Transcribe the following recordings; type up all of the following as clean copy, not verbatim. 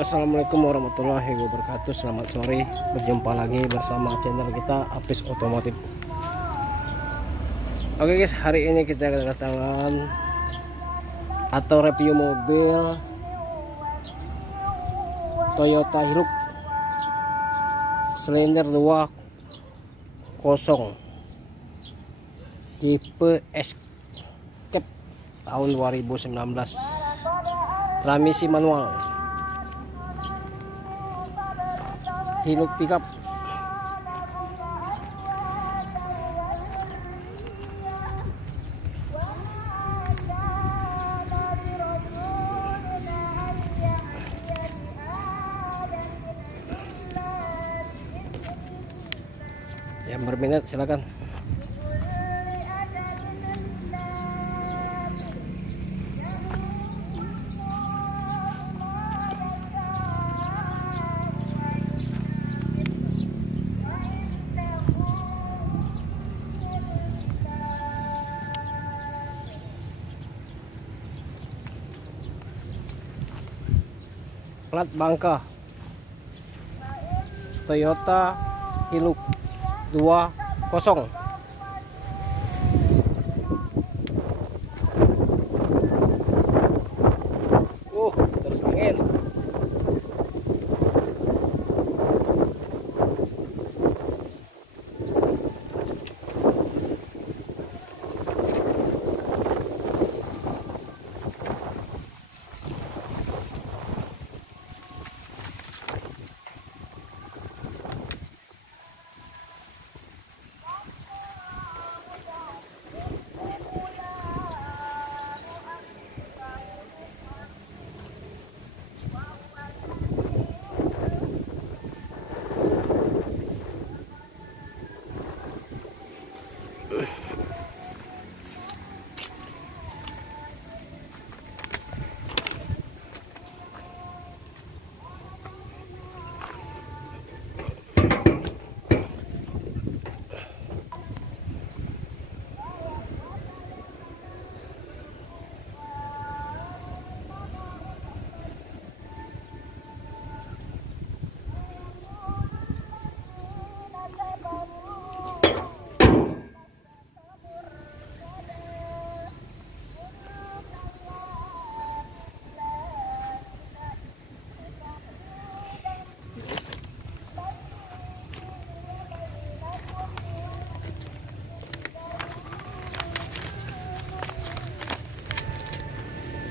Assalamualaikum warahmatullahi wabarakatuh. Selamat sore, berjumpa lagi bersama channel kita Apis Otomotif. Oke guys, hari ini kita kedatangan atau review mobil Toyota Hilux silinder 2.0 tipe Escape tahun 2019, transmisi manual, Hilux pickup. Yang berminat silakan. Plat Bangka Toyota Hilux 2.0. Terus angin.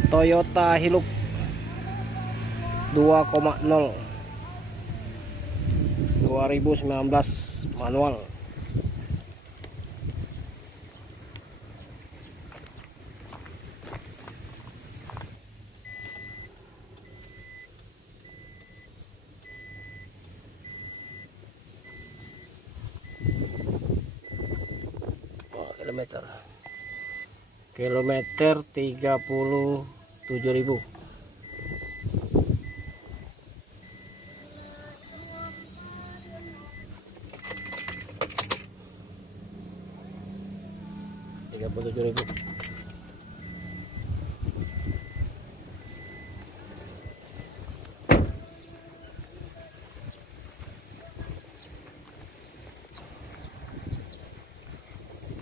Toyota Hilux 2.0 2019 manual. Kilometer 37.000.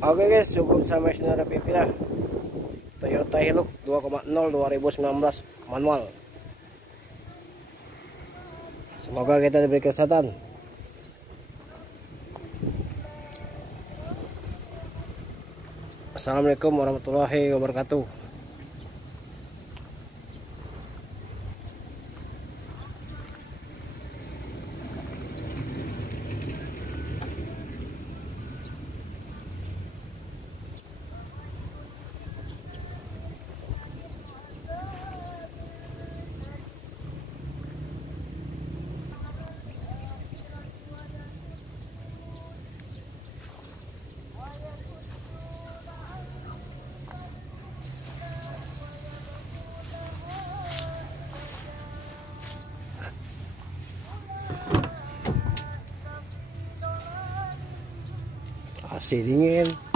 Oke guys, cukup sampai sini review kita Toyota Hilux 2.0 2019 manual. Semoga kita diberi kesehatan. Assalamualaikum warahmatullahi wabarakatuh. AC dingin.